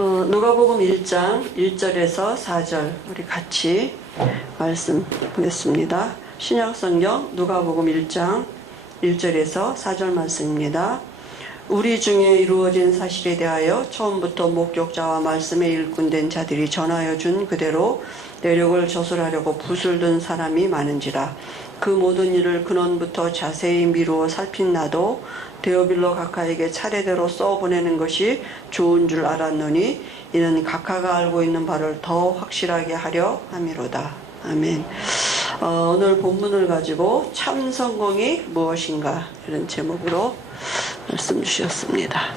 누가복음 1장 1절에서 4절 우리 같이 말씀 보겠습니다. 신약성경 누가복음 1장 1절에서 4절 말씀입니다. 우리 중에 이루어진 사실에 대하여 처음부터 목격자와 말씀에 일꾼된 자들이 전하여 준 그대로 내력을 저술하려고 붓을 든 사람이 많은지라. 그 모든 일을 근원부터 자세히 미루어 살핀 나도 데오빌로 각하에게 차례대로 써보내는 것이 좋은 줄 알았노니 이는 각하가 알고 있는 바를 더 확실하게 하려 함이로다. 아멘. 오늘 본문을 가지고 참 성공이 무엇인가 이런 제목으로 말씀 주셨습니다.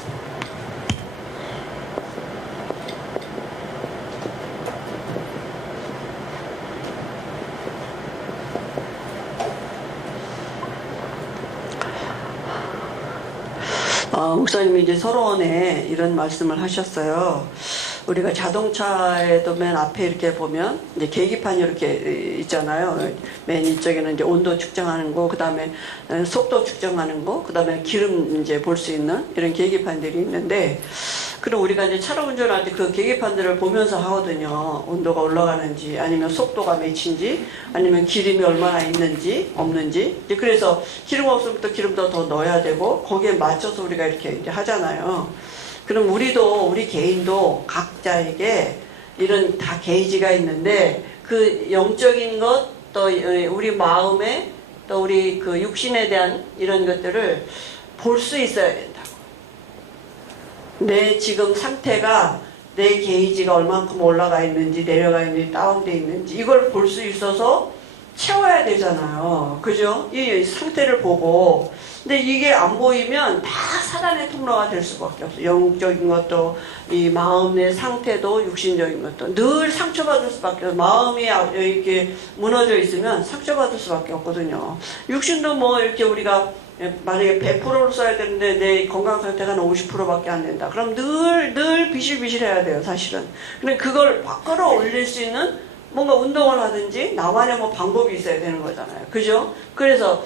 목사님이 이제 서론에 이런 말씀을 하셨어요. 우리가 자동차에도 맨 앞에 이렇게 보면 이제 계기판이 이렇게 있잖아요. 맨 이쪽에는 이제 온도 측정하는 거, 그 다음에 속도 측정하는 거, 그 다음에 기름 이제 볼 수 있는 이런 계기판들이 있는데, 그럼 우리가 이제 차로 운전할 때 그 계기판들을 보면서 하거든요. 온도가 올라가는지, 아니면 속도가 몇인지, 아니면 기름이 얼마나 있는지, 없는지. 이제 그래서 기름 없으면 또 기름도 더 넣어야 되고, 거기에 맞춰서 우리가 이렇게 이제 하잖아요. 그럼 우리 개인도 각자에게 이런 다 게이지가 있는데, 그 영적인 것, 또 우리 마음에, 또 우리 그 육신에 대한 이런 것들을 볼 수 있어야 된다고. 내 지금 상태가 내 게이지가 얼만큼 올라가 있는지 내려가 있는지 다운돼 있는지 이걸 볼 수 있어서 채워야 되잖아요. 그죠? 이 상태를 보고. 근데 이게 안 보이면 다 사단의 통로가 될 수밖에 없어요. 영적인 것도, 이 마음의 상태도, 육신적인 것도 늘 상처받을 수밖에 없어요. 마음이 이렇게 무너져 있으면 상처받을 수밖에 없거든요. 육신도 뭐 이렇게 우리가 만약에 100%를 써야 되는데 내 건강 상태가 50%밖에 안 된다. 그럼 늘 비실비실해야 돼요, 사실은. 근데 그걸 끌어올릴 수 있는 뭔가 운동을 하든지 나만의 뭐 방법이 있어야 되는 거잖아요. 그죠? 그래서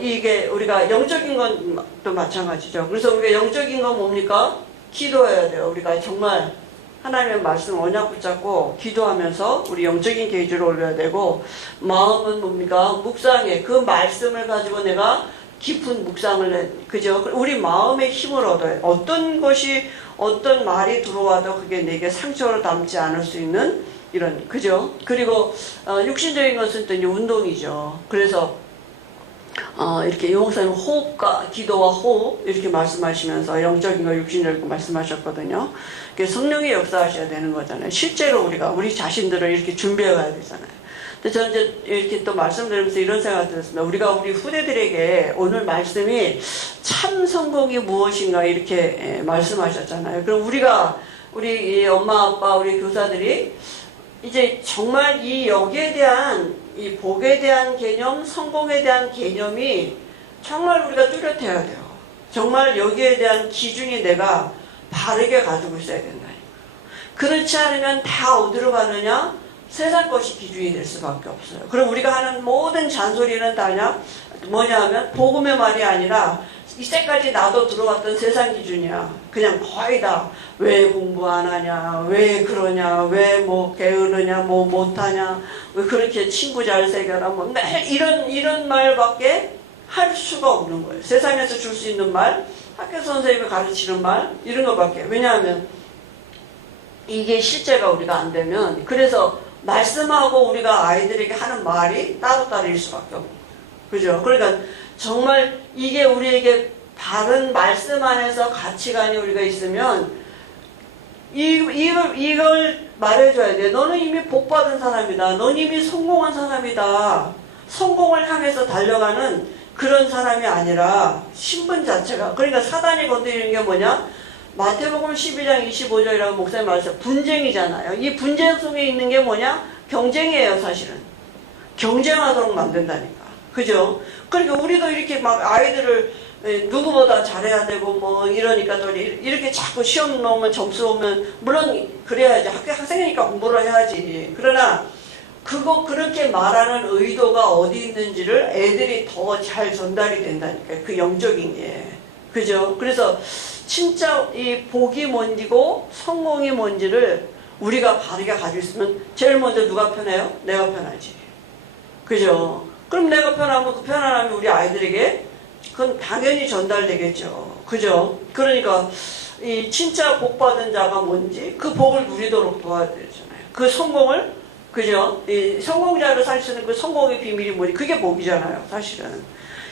이게 우리가 영적인 건 또 마찬가지죠. 그래서 우리가 영적인 건 뭡니까? 기도해야 돼요. 우리가 정말 하나님의 말씀 언약 붙잡고 기도하면서 우리 영적인 게이지를 올려야 되고, 마음은 뭡니까? 묵상해. 그 말씀을 가지고 내가 깊은 묵상을 해. 그죠? 우리 마음의 힘을 얻어요. 어떤 말이 들어와도 그게 내게 상처를 담지 않을 수 있는 이런, 그죠? 그리고 육신적인 것은 또 이제 운동이죠. 그래서 이렇게 용사님 호흡과 기도와 호흡 이렇게 말씀하시면서 영적인 거 육신적인 거 말씀하셨거든요. 성령이 역사하셔야 되는 거잖아요. 실제로 우리 자신들을 이렇게 준비해 가야 되잖아요. 근데 저는 이제 이렇게 또 말씀드리면서 이런 생각이 들었습니다. 우리 후대들에게 오늘 말씀이 참 성공이 무엇인가 이렇게 말씀하셨잖아요. 그럼 우리 엄마 아빠 우리 교사들이 이제 정말 여기에 대한 이 복에 대한 개념, 성공에 대한 개념이 정말 우리가 뚜렷해야 돼요. 정말 여기에 대한 기준이 내가 바르게 가지고 있어야 된다니까. 그렇지 않으면 다 어디로 가느냐? 세상 것이 기준이 될 수밖에 없어요. 그럼 우리가 하는 모든 잔소리는 뭐냐 하면 복음의 말이 아니라 이때까지 나도 들어왔던 세상 기준이야. 그냥 거의 다 왜 공부 안 하냐, 왜 그러냐, 왜 뭐 게으르냐, 뭐 못하냐, 왜 그렇게 친구 잘 새겨라, 뭐 이런 말밖에 할 수가 없는 거예요. 세상에서 줄 수 있는 말, 학교 선생님이 가르치는 말, 이런 것밖에. 왜냐하면 이게 실제가 우리가 안 되면, 그래서 말씀하고 우리가 아이들에게 하는 말이 따로따로일 수밖에 없는 거예요. 그죠? 그러니까 정말 이게 우리에게 바른 말씀 안에서 가치관이 우리가 있으면 이걸 말해줘야 돼. 너는 이미 복받은 사람이다. 너는 이미 성공한 사람이다. 성공을 향해서 달려가는 그런 사람이 아니라 신분 자체가. 그러니까 사단이 건드리는 게 뭐냐? 마태복음 12장 25절이라고 목사님 말했어요. 분쟁이잖아요. 이 분쟁 속에 있는 게 뭐냐? 경쟁이에요, 사실은. 경쟁하도록 만든다니까. 그죠? 그러니까 우리도 이렇게 막 아이들을 누구보다 잘해야 되고 뭐 이러니까 또 이렇게 자꾸 시험 넣으면 점수 오면 물론 그래야지. 학생이니까 공부를 해야지. 그러나 그렇게 말하는 의도가 어디 있는지를 애들이 더 잘 전달이 된다니까요. 그 영적인 게. 그죠? 그래서 진짜 이 복이 뭔지고 성공이 뭔지를 우리가 바르게 가지고 있으면 제일 먼저 누가 편해요? 내가 편하지. 그죠? 그럼 내가 편하면 그 편안함이 우리 아이들에게 그건 당연히 전달되겠죠. 그죠? 그러니까 이 진짜 복 받은 자가 뭔지 그 복을 누리도록 도와야 되잖아요. 그 성공을, 그죠? 이 성공자로 살 수 있는 그 성공의 비밀이 뭐지? 그게 복이잖아요. 사실은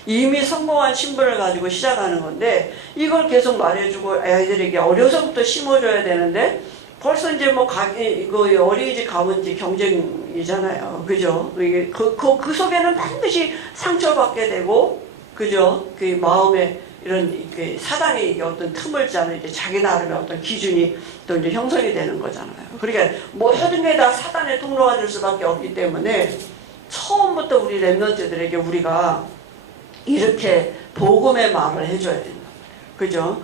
이미 성공한 신분을 가지고 시작하는 건데 이걸 계속 말해주고 아이들에게 어려서부터 심어줘야 되는데 벌써 이제 뭐 이거 어린이집 가면 이제 경쟁이잖아요. 그죠? 이게 그 속에는 반드시 상처받게 되고, 그죠? 그 마음에 이런 사단이 어떤 틈을 짜는 이제 자기 나름의 어떤 기준이 또 이제 형성이 되는 거잖아요. 그러니까 모든 게 다 사단의 통로가 될 수밖에 없기 때문에 처음부터 우리 랩런트들에게 우리가 이렇게 복음의 말을 해줘야 된단 말이에요. 그죠?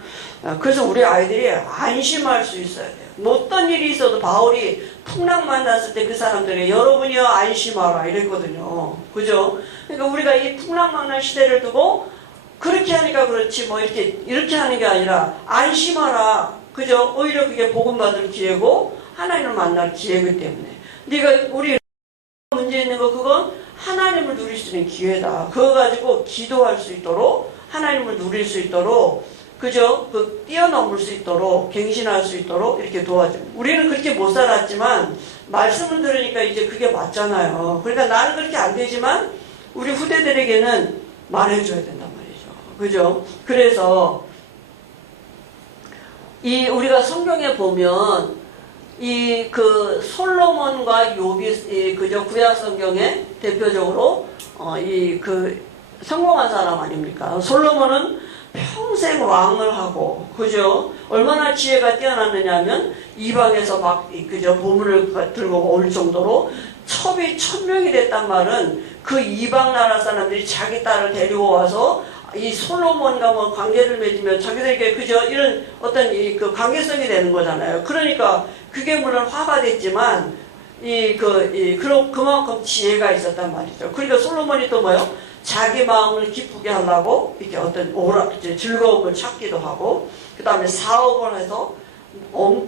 그래서 우리 아이들이 안심할 수 있어야 돼요. 뭐 어떤 일이 있어도 바울이 풍랑 만났을 때 그 사람들에게 여러분이여 안심하라 이랬거든요. 그죠? 그러니까 우리가 이 풍랑 만난 시대를 두고 그렇게 하니까 그렇지 뭐 이렇게 하는 게 아니라 안심하라. 그죠? 오히려 그게 복음 받을 기회고 하나님을 만날 기회이기 때문에 네가 우리 문제 있는 거 그건 하나님을 누릴 수 있는 기회다. 그거 가지고 기도할 수 있도록 하나님을 누릴 수 있도록 그죠? 뛰어넘을 수 있도록 갱신할 수 있도록 이렇게 도와줘요. 우리는 그렇게 못 살았지만 말씀을 들으니까 이제 그게 맞잖아요. 그러니까 나는 그렇게 안 되지만 우리 후대들에게는 말해줘야 된단 말이죠. 그죠? 그래서 우리가 성경에 보면 솔로몬과 욥이 그저 구약 성경에 대표적으로 성공한 사람 아닙니까? 솔로몬은 평생 왕을 하고, 그죠? 얼마나 지혜가 뛰어났느냐면, 이방에서 그저 보물을 들고 올 정도로 첩이 1000명이 됐단 말은 그 이방 나라 사람들이 자기 딸을 데리고 와서 이 솔로몬과 뭐 관계를 맺으면 자기들에게 그저 이런 어떤 그 관계성이 되는 거잖아요. 그러니까 그게 물론 화가 됐지만, 그만큼 지혜가 있었단 말이죠. 그러니까 솔로몬이 또 뭐요? 자기 마음을 기쁘게 하려고 이렇게 어떤 즐거움을 찾기도 하고 그 다음에 사업을 해서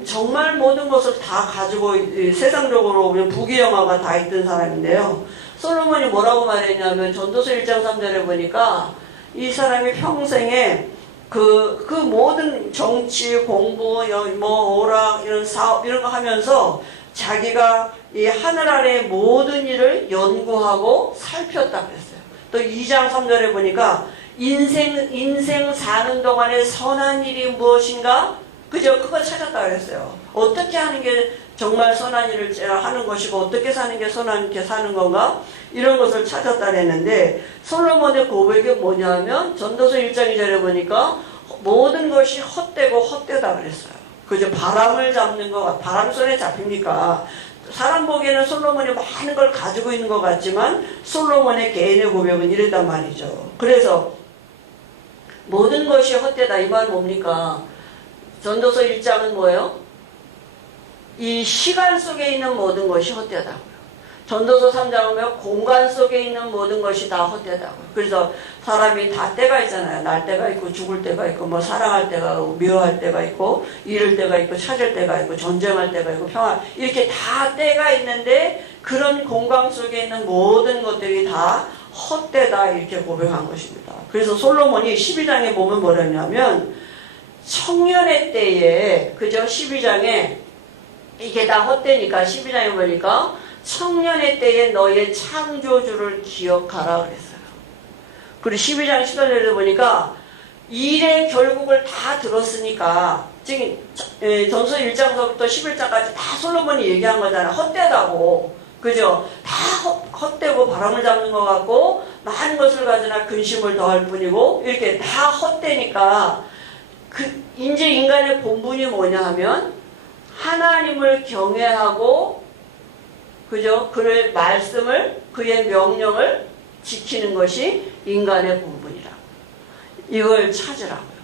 정말 모든 것을 다 가지고 세상적으로 보면 부귀영화가 다 있던 사람인데요. 솔로몬이 뭐라고 말했냐면 전도서 1장 3절에 보니까 이 사람이 평생에 그 모든 정치, 공부, 뭐 오락 이런 사업 이런 거 하면서 자기가 이 하늘 아래의 모든 일을 연구하고 살폈다 그랬어요. 또 2장 3절에 보니까 인생 사는 동안에 선한 일이 무엇인가? 그죠? 그걸 찾았다 그랬어요. 어떻게 하는 게 정말 선한 일을 하는 것이고 어떻게 사는 게 선하게 사는 건가? 이런 것을 찾았다 그랬는데 솔로몬의 고백이 뭐냐면 전도서 1장 2절에 보니까 모든 것이 헛되고 헛되다 그랬어요. 그죠? 바람을 잡는 거, 바람 손에 잡힙니까? 사람 보기에는 솔로몬이 많은 걸 가지고 있는 것 같지만 솔로몬의 개인의 고백은 이랬단 말이죠. 그래서 모든 것이 헛되다 이 말 뭡니까? 전도서 1장은 뭐예요? 이 시간 속에 있는 모든 것이 헛되다고요. 전도서 3장은 공간 속에 있는 모든 것이 다 헛되다고요. 그래서 사람이 다 때가 있잖아요. 날 때가 있고 죽을 때가 있고 뭐 사랑할 때가 있고 미워할 때가 있고 잃을 때가 있고 찾을 때가 있고 전쟁할 때가 있고 평화 이렇게 다 때가 있는데 그런 공간 속에 있는 모든 것들이 다 헛되다 이렇게 고백한 것입니다. 그래서 솔로몬이 12장에 보면 뭐라냐면 청년의 때에 그저 12장에 이게 다 헛되니까 12장에 보니까 청년의 때에 너의 창조주를 기억하라 그랬어요. 그리고 12장 10절에 보니까 일의 결국을 다 들었으니까 지금 전서 1장서부터 11장까지 다 솔로몬이 얘기한 거잖아. 헛되다고. 그죠? 다 헛되고 바람을 잡는 것 같고 많은 것을 가지나 근심을 더할 뿐이고 이렇게 다 헛되니까 이제 인간의 본분이 뭐냐 하면 하나님을 경외하고 그죠? 그의 말씀을 그의 명령을 지키는 것이 인간의 본분이라고. 이걸 찾으라고요.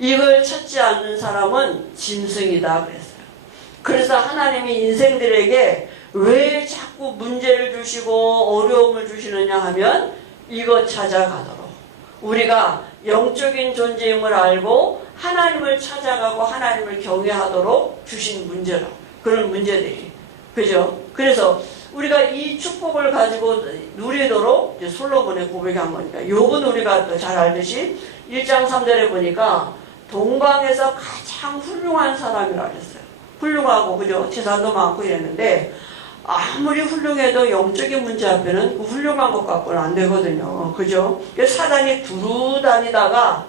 이걸 찾지 않는 사람은 짐승이다 그랬어요. 그래서 하나님이 인생들에게 왜 자꾸 문제를 주시고 어려움을 주시느냐 하면 이것 찾아가도록 우리가 영적인 존재임을 알고 하나님을 찾아가고 하나님을 경외하도록 주신 문제라. 그런 문제들이. 그죠? 그래서 우리가 이 축복을 가지고 누리도록 이제 솔로몬의 고백이 한 거니까. 요건 우리가 또 잘 알듯이 1장 3절에 보니까 동방에서 가장 훌륭한 사람이라 그랬어요. 훌륭하고, 그죠? 재산도 많고 이랬는데, 아무리 훌륭해도 영적인 문제 앞에는 그 훌륭한 것 갖고는 안 되거든요. 그죠? 그래서 사단이 두루 다니다가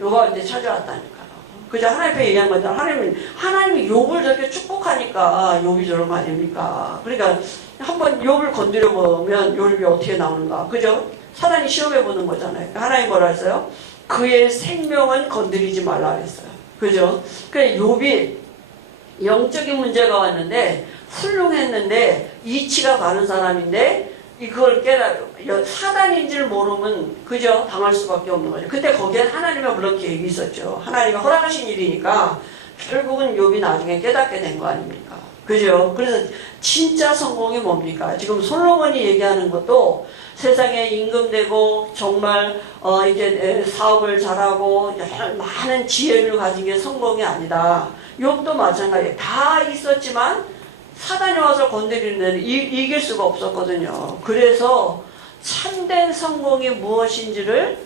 요가 이제 찾아왔다니까요. 그죠? 하나님 앞에 얘기한 거죠. 하나님이 욥을 저렇게 축복하니까 욥이 저런 거 아닙니까? 그러니까 한번 욥을 건드려 보면 욥이 어떻게 나오는가. 그죠? 사단이 시험해 보는 거잖아요. 하나님 뭐라 했어요? 그의 생명은 건드리지 말라 그랬어요. 그죠? 그래, 욥이 영적인 문제가 왔는데, 훌륭했는데, 이치가 바른 사람인데, 이걸 사단인 줄 모르면, 그죠? 당할 수밖에 없는 거죠. 그때 거기에 하나님의 물론 계획이 있었죠. 하나님이 허락하신 일이니까, 결국은 욥이 나중에 깨닫게 된 거 아닙니까? 그죠? 그래서 진짜 성공이 뭡니까? 지금 솔로몬이 얘기하는 것도 세상에 임금되고 정말 이제 사업을 잘하고 많은 지혜를 가진 게 성공이 아니다. 욥도 마찬가지예요. 다 있었지만 사단이 와서 건드리는 데는 이길 수가 없었거든요. 그래서 참된 성공이 무엇인지를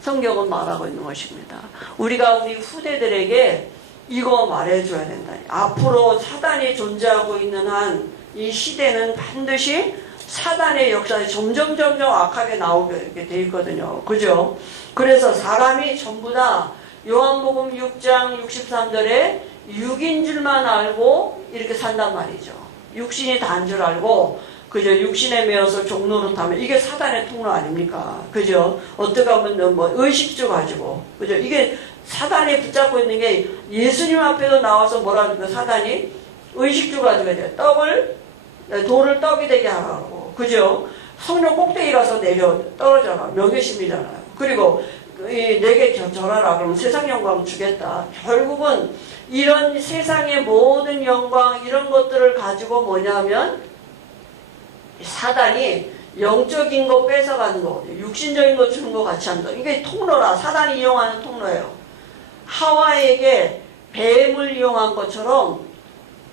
성경은 말하고 있는 것입니다. 우리가 우리 후대들에게 이거 말해줘야 된다. 앞으로 사단이 존재하고 있는 한 이 시대는 반드시 사단의 역사에 점점 악하게 나오게 돼 있거든요. 그죠? 그래서 사람이 전부 다 요한복음 6장 63절에 육인 줄만 알고 이렇게 산단 말이죠. 육신이 다인 줄 알고, 그죠? 육신에 매어서 종노릇하면 이게 사단의 통로 아닙니까? 그죠? 어떻게 하면 뭐 의식주 가지고, 그죠? 이게 사단이 붙잡고 있는 게 예수님 앞에도 나와서 뭐라니까 사단이 의식주 가지고 돼요. 돌을 떡이 되게 하라고. 그죠? 성령 꼭대기 가서 떨어져라. 명예심이잖아요. 그리고 내게 절하라. 그러면 세상 영광 주겠다. 결국은 이런 세상의 모든 영광, 이런 것들을 가지고 뭐냐면 사단이 영적인 거 뺏어가는 거거든요. 육신적인 거 주는 거 같이 한다. 이게 통로라. 사단이 이용하는 통로예요. 하와에게 뱀을 이용한 것처럼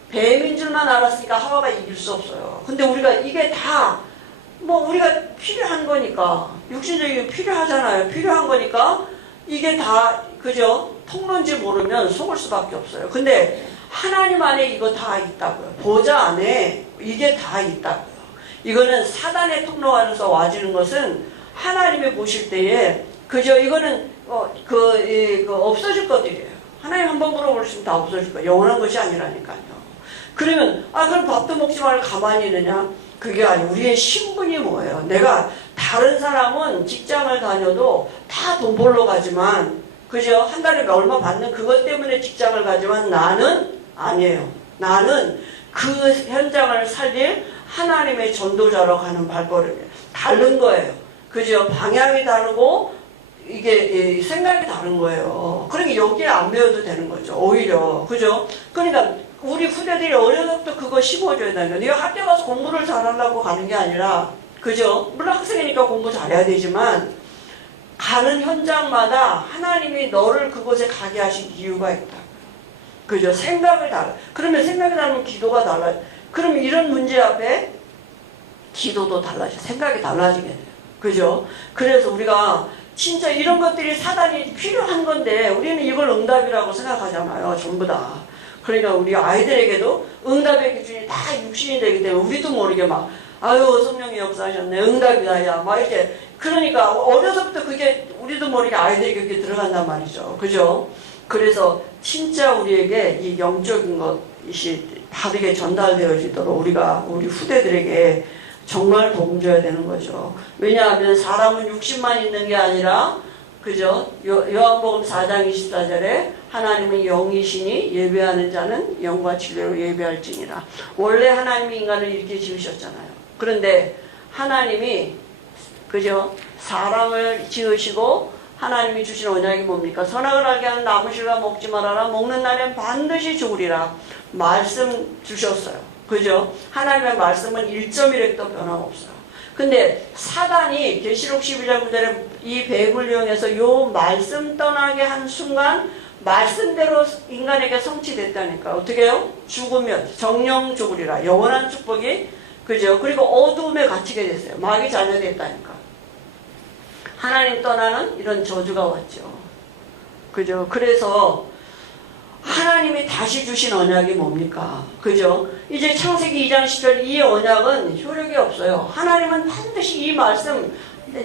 뱀인 줄만 알았으니까 하와가 이길 수 없어요. 근데 우리가 이게 다 우리가 필요한 거니까, 육신적인 게 필요하잖아요. 필요한 거니까 이게 다, 그죠? 통로인지 모르면 속을 수밖에 없어요. 근데 하나님 안에 이거 다 있다고요. 보좌 안에 이게 다 있다고요. 이거는 사단의 통로 안에서 와지는 것은 하나님이 보실 때에, 그죠? 이거는 없어질 것들이에요. 하나님 한번 물어보시면 다 없어질 거예요. 영원한 것이 아니라니까요. 그러면 그럼 밥도 먹지 말고 가만히 있느냐? 그게 아니고 우리의 신분이 뭐예요? 내가 다른 사람은 직장을 다녀도 다 돈 벌러 가지만, 그죠? 한 달에 얼마 받는 그것 때문에 직장을 가지만 나는 아니에요. 나는 그 현장을 살릴 하나님의 전도자로 가는 발걸음이에요. 다른 거예요. 그죠? 방향이 다르고 이게 생각이 다른 거예요. 그러니까 여기에 안 배워도 되는 거죠. 오히려. 그죠? 그러니까 우리 후대들이 어려서부터 그거 심어줘야 되는 거예요. 네가 학교 가서 공부를 잘하려고 가는 게 아니라, 그죠? 물론 학생이니까 공부 잘해야 되지만 가는 현장마다 하나님이 너를 그곳에 가게 하신 이유가 있다. 그죠? 생각을 달라. 그러면 생각이 다르면 기도가 달라요. 그럼 이런 문제 앞에 기도도 달라져. 생각이 달라지게 돼요. 그죠? 그래서 우리가 진짜 이런 것들이 사단이 필요한 건데 우리는 이걸 응답이라고 생각하잖아요. 전부 다. 그러니까 우리 아이들에게도 응답의 기준이 다 육신이 되기 때문에 우리도 모르게 성령이 역사하셨네. 응답이다. 야. 이렇게. 그러니까 어려서부터 그게 우리도 모르게 아이들에게 그렇게 들어간단 말이죠. 그죠? 그래서 진짜 우리에게 이 영적인 것이 바르게 전달되어지도록 우리가 우리 후대들에게 정말 도움 줘야 되는 거죠. 왜냐하면 사람은 육신만 있는 게 아니라, 그죠? 요한복음 4장 24절에 하나님은 영이시니 예배하는 자는 영과 진리로 예배할지니라. 원래 하나님이 인간을 이렇게 지으셨잖아요. 그런데 하나님이, 그죠? 사람을 지으시고 하나님이 주신 언약이 뭡니까? 선악을 알게 하는 나무실과 먹지 말아라. 먹는 날엔 반드시 죽으리라. 말씀 주셨어요. 그죠? 하나님의 말씀은 1.1획도 변함없어요. 근데 사단이 계시록 12장 9절에 이 뱀을 이용해서 요 말씀 떠나게 한 순간 말씀대로 인간에게 성취됐다니까. 어떻게 해요? 죽으면 정령 죽으리라. 영원한 축복이, 그죠? 그리고 어두움에 갇히게 됐어요. 마귀 자녀됐다니까. 하나님 떠나는 이런 저주가 왔죠. 그죠? 그래서 하나님이 다시 주신 언약이 뭡니까? 그죠? 이제 창세기 2장 10절 이 언약은 효력이 없어요. 하나님은 반드시 이 말씀,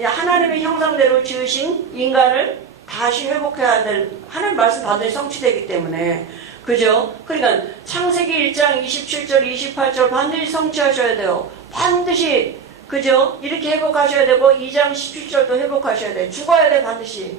하나님의 형상대로 지으신 인간을 다시 회복해야 될, 하나님 말씀 반드시 성취되기 때문에. 그죠? 그러니까 창세기 1장 27절 28절 반드시 성취하셔야 돼요. 반드시. 그죠? 이렇게 회복하셔야 되고 2장 17절도 회복하셔야 돼요. 죽어야 돼 반드시.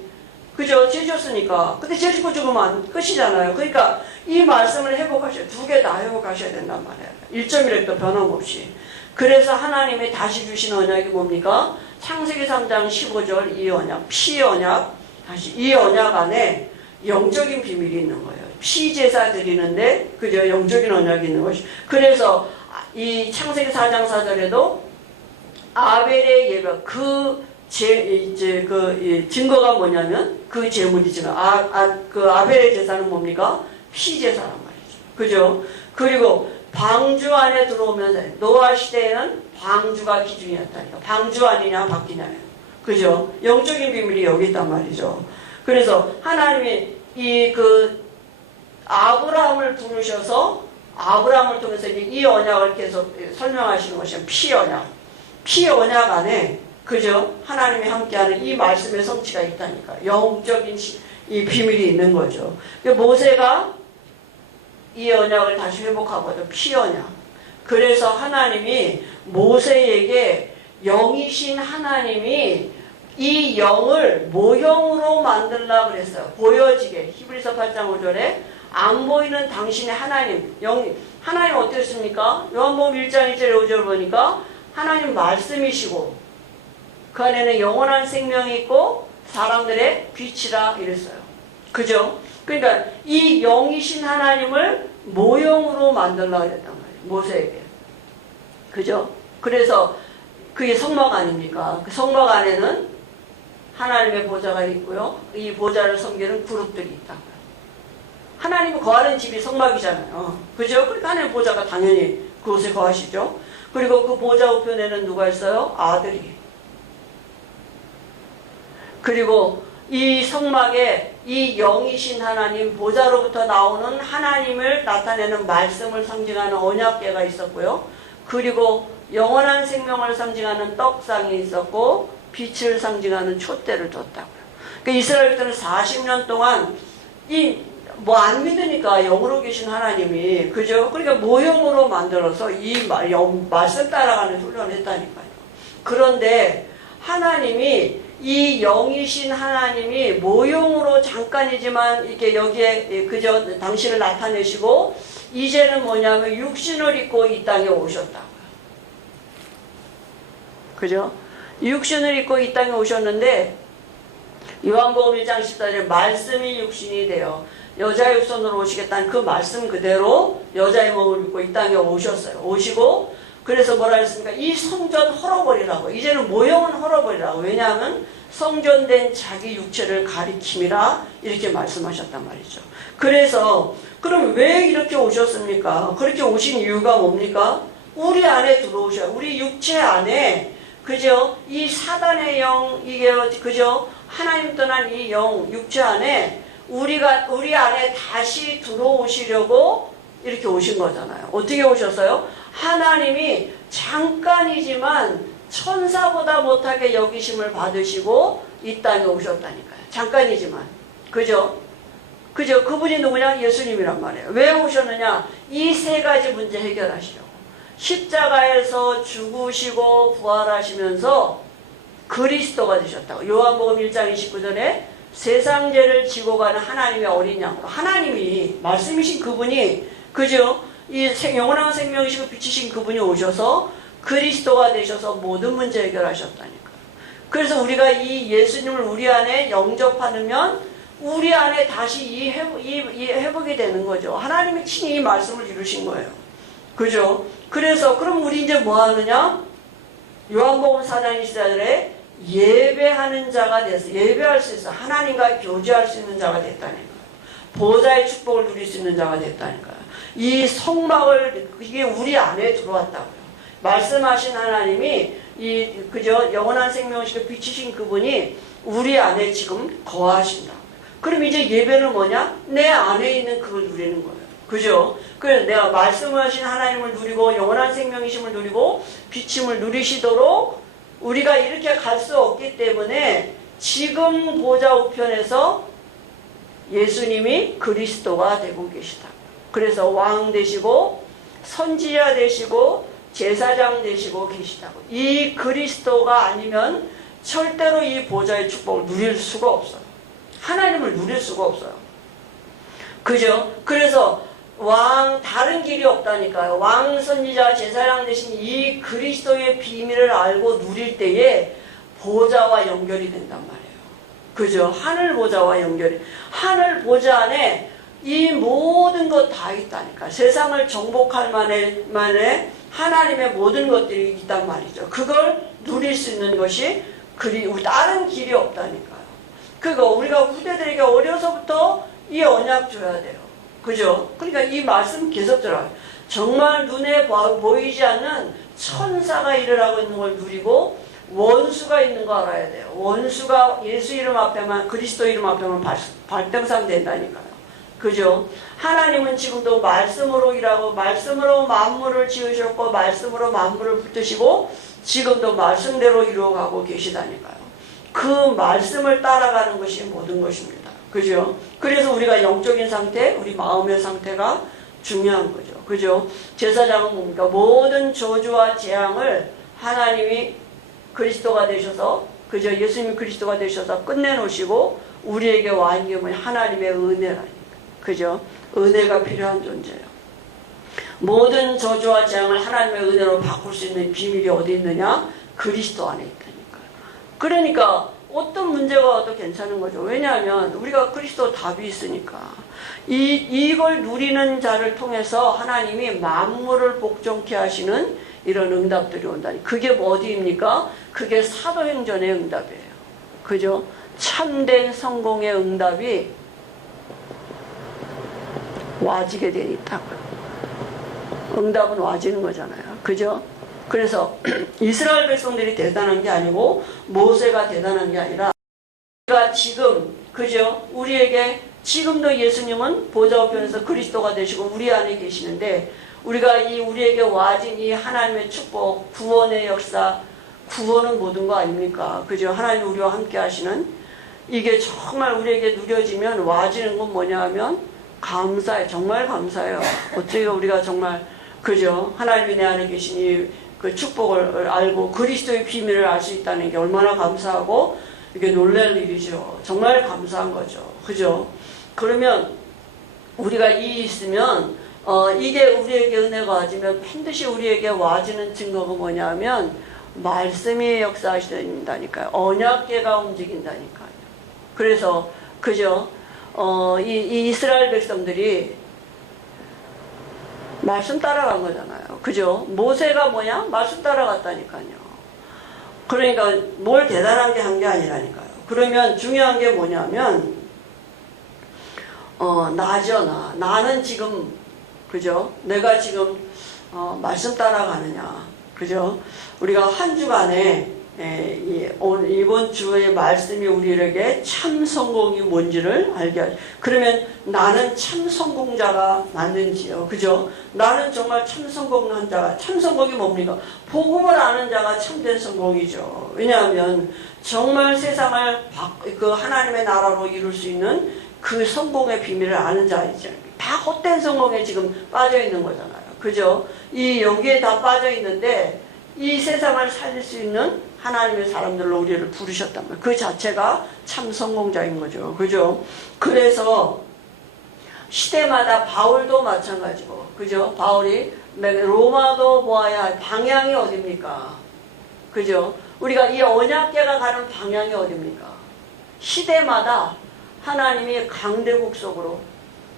그죠? 죄 졌으니까. 근데 죄 짓고 죽으면 끝이잖아요. 그러니까 이 말씀을 회복하셔야, 두 개 다 회복하셔야 된단 말이에요. 1.1획도 변함없이. 그래서 하나님이 다시 주신 언약이 뭡니까? 창세기 3장 15절 이 언약, 피 언약. 다시 이 언약 안에 영적인 비밀이 있는 거예요. 피 제사 드리는데, 그죠? 영적인 언약이 있는 것이. 그래서 이 창세기 4장 4절에도 아벨의 예배, 증거가 뭐냐면, 그 제물이 증거. 그 아벨의 제사는 뭡니까? 피 제사란 말이죠. 그죠? 그리고 방주 안에 들어오면서, 노아 시대에는 방주가 기준이었다니까. 방주 아니냐, 바뀌냐요. 그죠? 영적인 비밀이 여기 있단 말이죠. 그래서 하나님이 아브라함을 부르셔서, 아브라함을 통해서 이 언약을 계속 설명하시는 것이 피 언약. 피 언약 안에, 그죠? 하나님이 함께하는 이 말씀의 성취가 있다니까. 영적인 이 비밀이 있는 거죠. 모세가 이 언약을 다시 회복하거든. 피 언약. 그래서 하나님이 모세에게 영이신 하나님이 이 영을 모형으로 만들려고 그랬어요. 보여지게. 히브리서 8장 5절에 안 보이는 당신의 하나님, 하나님 어떻게 했습니까? 요한복음 1장 1절 5절 보니까 하나님 말씀이시고 그 안에는 영원한 생명이 있고 사람들의 빛이라 이랬어요. 그죠? 그러니까 이 영이신 하나님을 모형으로 만들려고 했단 말이에요. 모세에게. 그죠? 그래서 그게 성막 아닙니까? 그 성막 안에는 하나님의 보좌가 있고요. 이 보좌를 섬기는 그룹들이 있다고요. 하나님이 거하는 집이 성막이잖아요. 그죠? 그러니까 하나님의 보좌가 당연히 그곳에 거하시죠. 그리고 그 보좌 우편에는 누가 있어요? 아들이. 그리고 이 성막에 이 영이신 하나님, 보좌로부터 나오는 하나님을 나타내는 말씀을 상징하는 언약궤가 있었고요. 그리고 영원한 생명을 상징하는 떡상이 있었고 빛을 상징하는 촛대를 줬다고요. 그러니까 이스라엘들은 40년 동안 안 믿으니까 영으로 계신 하나님이, 그죠? 그러니까 모형으로 만들어서 이 말씀 따라가는 훈련을 했다니까요. 그런데 하나님이 이 영이신 하나님이 모형으로 잠깐이지만 이렇게 여기에 그저 당신을 나타내시고 이제는 뭐냐면 육신을 입고 이 땅에 오셨다고요. 그죠? 육신을 입고 이 땅에 오셨는데 요한복음 1장 14절에 말씀이 육신이 되어 여자의 후손으로 오시겠다는 그 말씀 그대로 여자의 몸을 입고 이 땅에 오셨어요. 오시고 그래서 뭐라 했습니까? 이 성전 헐어버리라고. 이제는 모형은 헐어버리라고. 왜냐하면 성전된 자기 육체를 가리킴이라 이렇게 말씀하셨단 말이죠. 그래서 그럼 왜 이렇게 오셨습니까? 그렇게 오신 이유가 뭡니까? 우리 안에 들어오셔요. 우리 육체 안에, 그죠? 이 사단의 영, 이게 그죠? 하나님 떠난 이 영, 육체 안에 우리 안에 다시 들어오시려고 이렇게 오신 거잖아요. 어떻게 오셨어요? 하나님이 잠깐이지만 천사보다 못하게 여기심을 받으시고 이 땅에 오셨다니까요. 잠깐이지만. 그죠? 그죠? 그분이 누구냐? 예수님이란 말이에요. 왜 오셨느냐? 이 세 가지 문제 해결하시려고. 십자가에서 죽으시고 부활하시면서 그리스도가 되셨다고. 요한복음 1장 29절에 세상 죄를 지고 가는 하나님의 어린 양으로. 하나님이 말씀이신 그분이, 그죠? 이 영원한 생명이시고 빛이신 그분이 오셔서 그리스도가 되셔서 모든 문제 해결하셨다니까. 그래서 우리가 이 예수님을 우리 안에 영접하면 우리 안에 다시 이 회복이 되는 거죠. 하나님이 친히 이 말씀을 이루신 거예요. 그죠? 그래서 그럼 우리 이제 뭐 하느냐? 요한복음 4장 24절에 예배하는 자가 돼서 예배할 수 있어. 하나님과 교제할 수 있는 자가 됐다니까요. 보좌의 축복을 누릴 수 있는 자가 됐다니까요. 이 성막을 이게 우리 안에 들어왔다고요. 말씀하신 하나님이 그저 영원한 생명식을 비추신 그분이 우리 안에 지금 거하신다. 그럼 이제 예배는 뭐냐? 내 안에 있는 그걸 누리는 거예요. 그죠? 그래서 내가 말씀하신 하나님을 누리고 영원한 생명이심을 누리고 비침을 누리시도록 우리가 이렇게 갈 수 없기 때문에 지금 보좌 우편에서 예수님이 그리스도가 되고 계시다. 그래서 왕 되시고 선지자 되시고 제사장 되시고 계시다고. 이 그리스도가 아니면 절대로 이 보좌의 축복을 누릴 수가 없어요. 하나님을 누릴 수가 없어요. 그죠? 그래서 다른 길이 없다니까요. 왕, 선지자, 제사장 되신 이 그리스도의 비밀을 알고 누릴 때에 보좌와 연결이 된단 말이에요. 그죠? 하늘 보좌와 연결이. 하늘 보좌 안에 이 모든 것 다 있다니까. 세상을 정복할 만에 하나님의 모든 것들이 있단 말이죠. 그걸 누릴 수 있는 것이 다른 길이 없다니까요. 그거 우리가 후대들에게 어려서부터 이 언약 줘야 돼요. 그죠? 그러니까 이 말씀 계속 들어요. 정말 눈에 보이지 않는 천사가 일을 하고 있는 걸 누리고 원수가 있는 거 알아야 돼요. 원수가 예수 이름 앞에만, 그리스도 이름 앞에만 발등상 된다니까요. 그죠? 하나님은 지금도 말씀으로 일하고 말씀으로 만물을 지으셨고 말씀으로 만물을 붙드시고 지금도 말씀대로 이루어가고 계시다니까요. 그 말씀을 따라가는 것이 모든 것입니다. 그죠? 그래서 우리가 영적인 상태, 우리 마음의 상태가 중요한 거죠. 그죠? 제사장은 뭡니까? 모든 저주와 재앙을 하나님이 그리스도가 되셔서, 그죠? 예수님이 그리스도가 되셔서 끝내놓으시고 우리에게 와인 게 뭐냐? 하나님의 은혜라니까. 그죠? 은혜가 필요한 존재예요. 모든 저주와 재앙을 하나님의 은혜로 바꿀 수 있는 비밀이 어디 있느냐? 그리스도 안에 있다니까요. 그러니까 어떤 문제가 와도 괜찮은 거죠. 왜냐하면 우리가 그리스도 답이 있으니까. 이걸 누리는 자를 통해서 하나님이 만물을 복종케 하시는 이런 응답들이 온다니. 그게 어디입니까? 그게 사도행전의 응답이에요. 그죠? 참된 성공의 응답이 와지게 돼 있다고요. 응답은 와지는 거잖아요. 그죠? 그래서 이스라엘 백성들이 대단한 게 아니고 모세가 대단한 게 아니라 우리가 지금, 그죠? 우리에게 지금도 예수님은 보좌 우편에서 그리스도가 되시고 우리 안에 계시는데 우리가 우리에게 와진 이 하나님의 축복, 구원의 역사, 구원은 모든 거 아닙니까? 그죠? 하나님 우리와 함께 하시는 이게 정말 우리에게 누려지면 와지는 건 뭐냐 하면 감사해. 정말 감사해요. 어떻게 우리가 정말, 그죠? 하나님이 내 안에 계시니 그 축복을 알고 그리스도의 비밀을 알 수 있다는 게 얼마나 감사하고 이게 놀랄 일이죠. 정말 감사한 거죠. 그죠? 그러면 우리가 있으면 이게 우리에게 은혜가 와지면 반드시 우리에게 와지는 증거가 뭐냐면 말씀이 역사하신다니까요. 언약궤가 움직인다니까요. 그래서 그죠? 이 이스라엘 백성들이 말씀 따라간 거잖아요. 그죠? 모세가 뭐냐? 말씀 따라갔다니까요. 그러니까 뭘 대단한 게 한 게 아니라니까요. 그러면 중요한 게 뭐냐면 나죠. 나는 지금, 그죠? 내가 지금 말씀 따라가느냐. 그죠? 우리가 한 주간에 이번 주의 말씀이 우리에게 참 성공이 뭔지를 알게 하죠. 그러면 나는 참 성공자가 맞는지요. 그죠? 나는 정말 참 성공한 자가, 참 성공이 뭡니까? 복음을 아는 자가 참된 성공이죠. 왜냐하면 정말 세상을 그 하나님의 나라로 이룰 수 있는 그 성공의 비밀을 아는 자이죠. 다 헛된 성공에 지금 빠져 있는 거잖아요. 그죠? 여기에 다 빠져 있는데 이 세상을 살릴 수 있는 하나님의 사람들로 우리를 부르셨단 말이에요. 그 자체가 참 성공자인 거죠. 그죠? 그래서 시대마다 바울도 마찬가지고, 그죠? 바울이 로마도 보아야 할 방향이 어딥니까? 그죠? 우리가 이 언약궤가 가는 방향이 어딥니까? 시대마다 하나님이 강대국 속으로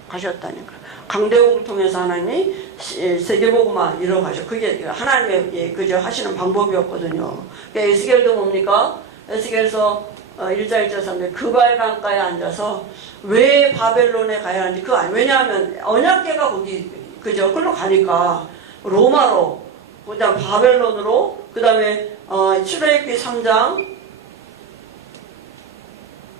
가셨다니까. 강대국을 통해서 하나님이 세계복음화 이뤄가죠. 그게 하나님의 그저 하시는 방법이었거든요. 그러니까 에스겔도 뭡니까? 에스겔서 1장 1절 3절 그발 강가에 앉아서 왜 바벨론에 가야 하는지 그거 아니에요. 왜냐하면 언약궤가 거기 그죠? 끌로 가니까 로마로 그다음 바벨론으로 그다음에 출애굽기 3장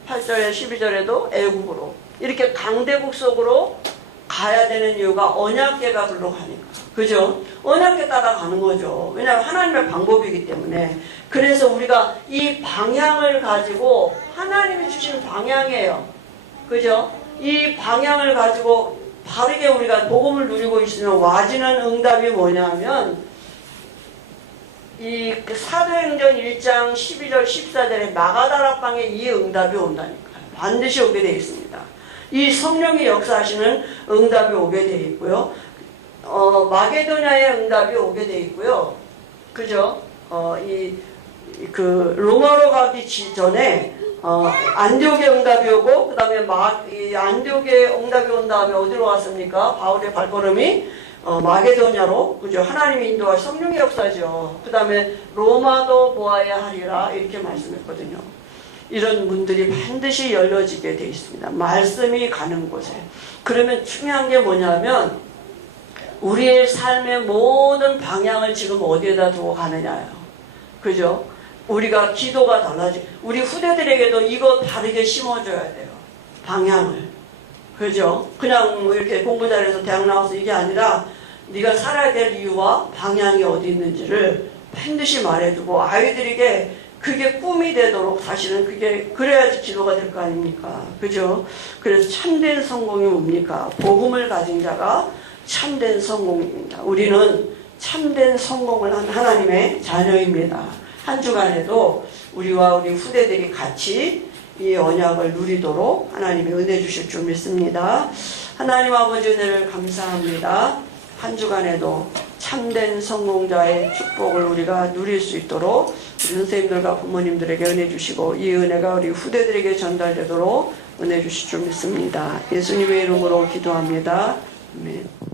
8절에 12절에도 애굽으로 이렇게 강대국 속으로 가야 되는 이유가 언약궤가 글로 가니까. 그죠? 언약궤 따라가는 거죠. 왜냐하면 하나님의 방법이기 때문에. 그래서 우리가 이 방향을 가지고 하나님이 주신 방향이에요. 그죠? 이 방향을 가지고 바르게 우리가 복음을 누리고 있으면 와지는 응답이 뭐냐면 이 사도행전 1장 12절 14절에 마가다락방에 이 응답이 온다니까요. 반드시 오게 되어 있습니다. 이 성령이 역사하시는 응답이 오게 되어 있고요. 마게도냐의 응답이 오게 되어 있고요. 그죠? 로마로 가기 전에 안디옥의 응답이 오고 그 다음에 안디옥의 응답이 온 다음에 어디로 왔습니까? 바울의 발걸음이 마게도냐로 그죠? 하나님이 인도와 성령의 역사죠. 그 다음에 로마도 보아야 하리라 이렇게 말씀했거든요. 이런 문들이 반드시 열려지게 되어 있습니다. 말씀이 가는 곳에. 그러면 중요한 게 뭐냐면 우리의 삶의 모든 방향을 지금 어디에다 두고 가느냐예요. 그죠? 우리가 기도가 달라지. 우리 후대들에게도 이거 다르게 심어줘야 돼요. 방향을. 그죠? 그냥 이렇게 공부 잘해서 대학 나와서 이게 아니라 네가 살아야 될 이유와 방향이 어디 있는지를 반드시 말해두고 아이들에게 그게 꿈이 되도록 사실은 그게 그래야지 기도가 될 거 아닙니까? 그죠? 그래서 참된 성공이 뭡니까? 복음을 가진 자가 참된 성공입니다. 우리는 참된 성공을 한 하나님의 자녀입니다. 한 주간에도 우리와 우리 후대들이 같이 이 언약을 누리도록 하나님이 은혜 주실 줄 믿습니다. 하나님 아버지 은혜를 감사합니다. 한 주간에도 참된 성공자의 축복을 우리가 누릴 수 있도록 우리 선생님들과 부모님들에게 은혜 주시고 이 은혜가 우리 후대들에게 전달되도록 은혜 주실 줄 믿습니다. 예수님의 이름으로 기도합니다. 아멘.